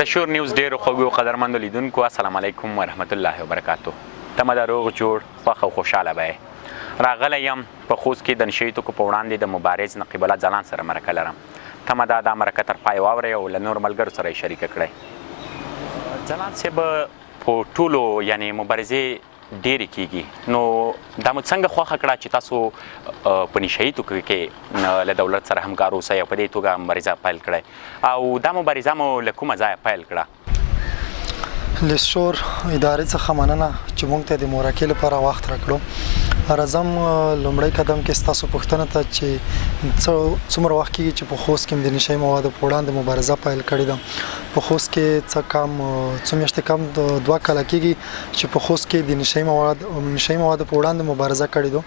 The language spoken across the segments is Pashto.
د شور نیوز ډیرو خوږو قدرمندو لیدونکو السلام علیکم ورحمت الله وبرکاتو. تمه د روغ جوړ خوښ او خوشحاله به راغلی یم په خوست کې د نشهیي توکو په وړاندې د مبارز نقیب الله ځلاند سره مرکه لرم. تمه ده دا مرکه تر پای واورئ او له نورو ملګرو سره یې شریکه کړئ. ځلاند صاحب په ټولو یعنې مبارزې ډېرې کېږي، نو دا مو څنګه خوښه کړه چې تاسو په نشهیي توکو کې له دولت سره همکار اوسئ او په دې توګه مبارزه پیل کړئ، او دا مبارزه مو له کومه ځایه پیل کړه؟ له شور ادارې څخه مننه چې موږ ته د مرکې لپاره وخت راکړو. راځم لومړی قدم کې ستاسو پوښتنه ته چې څومره وخت کېږي چې په خوست کې د نشهیي موادو په وړاندې مبارزه پیل کړې ده. په خوست کې څو میاشتې کم 2 کاله کېږي چې په خوست کې د نشهیي موادو په وړاندې مبارزه کړې ده.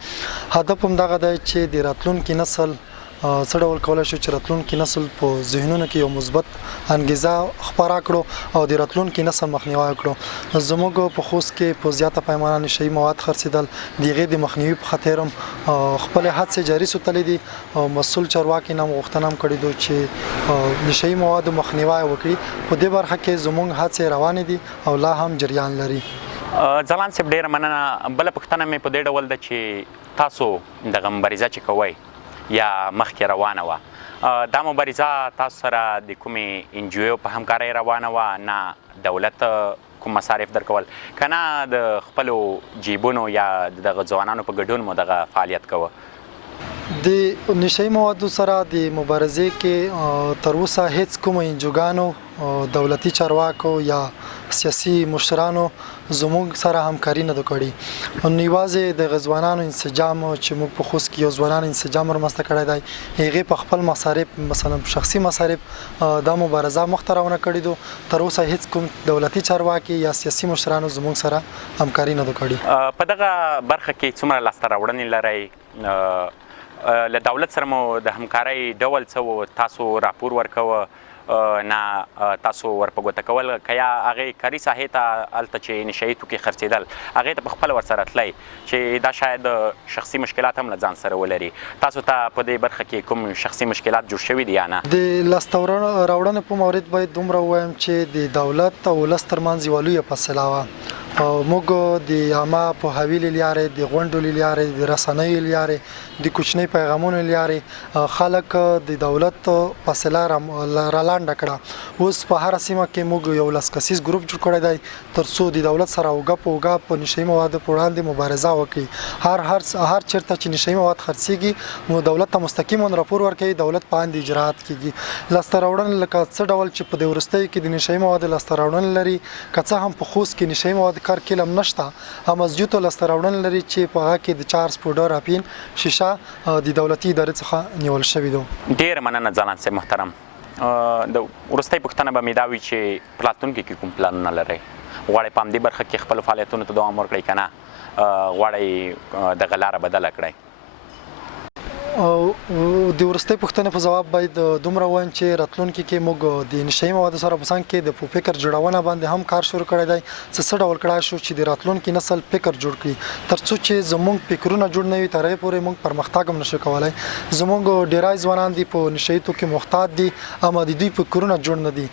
هدف هم دغه دی چې د راتلونکي نسل څه ډول کولی شو چې راتلونکي نسل په ذهنونو کې یو مثبت انګیزه خپره کړو او د راتلونکي نسل مخنیوی کړو. زموږ په خوست کې په زیاته پیمانه نشهیي مواد خرڅېدل، د هغې د مخنیوي په خاطر هم خپلې هڅې جاري ساتلې دي او مسؤل چارواکي نه هم غوښتنه هم کړې ده چې نشهیي موادو مخنیوی وکړي. په دې برخه کې زموږ هڅې روانې دي او لا هم جریان لري. ځلاند صاحب ډېره مننه. بله پوښتنه مې په دې ډول ده چې تاسو دغه مبارزه چې کوئ یا مخکې روانه وه، دا مبارزه تاسو سره د کومې انجیو په همکارۍ روانه وه؟ نه دولت کوم مصارف درکول، که نه د خپلو جیبونو یا دغه ځوانانو په ګډون مو دغه فعالیت کوه؟ د نشهیي موادو سره د مبارزې کې تر اوسه هیڅ کومه انجوګانو، دولتي چارواکو یا سیاسي مشرانو زموږ سره همکاري نه ده کړې. نو یوازې د ځوانانو انسجام چې موږ په خوست کې یو ځوانانو انسجام رامنځته کړی دی، هغې په خپل مصارف مثلا شخصي مصارف دا مبارزه مخته روانه کړې ده. تر اوسه هیڅ کوم دولتي چارواکي یا سیاسي مشرانو زموږ سره همکاري نه ده کړې. په دغه برخه کې څومره لاسته راوړنې لرئ؟ له دولت سره مو د همکارۍ ډول څه و؟ تاسو راپور ورکوه؟ نه تاسو ورپه ګوته کول؟ که یا هغې کاري ساحې ته هلته چې نشهیي توکي خرڅېدل هغې ته په خپله ورسره تلئ چې دا شاید شخصي مشکلات هم له ځان سره ولري؟ تاسو ته په دې برخه کې کوم شخصي مشکلات جوړ شوي دي یا نه؟ د لاسته راوړنې په مورد باید دومره ووایم چې د دولت او ولس ترمنځ یوه لویه فاصله وه. موږ د عامه پوهاوي له لارې، د غونډو له لارې، د رسنیو له لارې، د کوچنۍ پیغامونو له لارې خلک د دولت فاصله رالانډه کړه. اوس په هره سیمه کې موږ یو 10 کسیز ګروپ جوړ کړی دی تر څو د دولت سره اوږه په اوږه په نشهیي موادو په وړاندې مبارزه وکړي. هر چېرته چې نشهیي مواد خرڅېږي نو دولت ته مستقیما راپور ورکوي، دولت په باندې اجراات کېږي. لاسته راوړنې لکه څه ډول چې په دې وروستیو کې د نشهیي موادو لاسته راوړنې لري، که څه هم په خوست کې نشهیي مواد کار کلم نشته، هم مسجدو لاسته راوړنې لري چې په هغه کې د چارس پوډر، اپین، شیشه د دولتي ادارې څخه نیول شوي دي. ډېره مننه ځلاند صاحب محترم. د وروستۍ پوښتنه به مې دا وي چې په راتلونکي کې کوم پلانونه لرئ؟ غواړئ په همدې برخه کې خپلو فعالیتونو ته دوام ورکړئ که نه غواړئ دغه لاره بدله کړئ؟ د وروستۍ پوښتنې په ځواب باید دومره ووایم چې راتلونکي کې موږ د نشهیي موادو سره په څنګ کې د فکر جوړونه باندې هم کار شروع کړی دی، څه ډول کړای شو چې د راتلونکي نسل فکر جوړ کړي. تر څو چې زموږ فکرونه جوړ نه وي تر هغې پورې موږ پرمختګ هم نشو کولی. زموږ ډېری ځوانان دي په نشهیي توکو محتاط دي، اما د دوی فکرونه جوړ نه دي.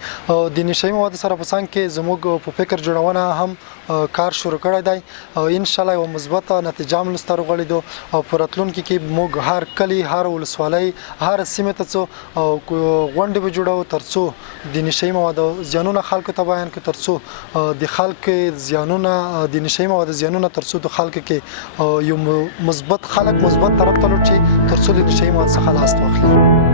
د نشهیي موادو سره په څنګ کې زموږ په فکر جوړونه هم کار شروع کړی دی او انشاءالله یوه مثبته نتیجه هم لاسته راغلې ده او په راتلونکي کې موږ هر کلي، هر ولسوالۍ، هر سیمې ته څو غونډې به جوړوو تر څو د نشهیي موادو زیانونه خلکو ته بیان کړو، تر څو د خلکو زیانونه، د نشهیي موادو زیانونه تر څو د خلکو کې یو مثبت طرف ته لاړ شي، تر څو د نشهیي موادو څخه لاس واخلي.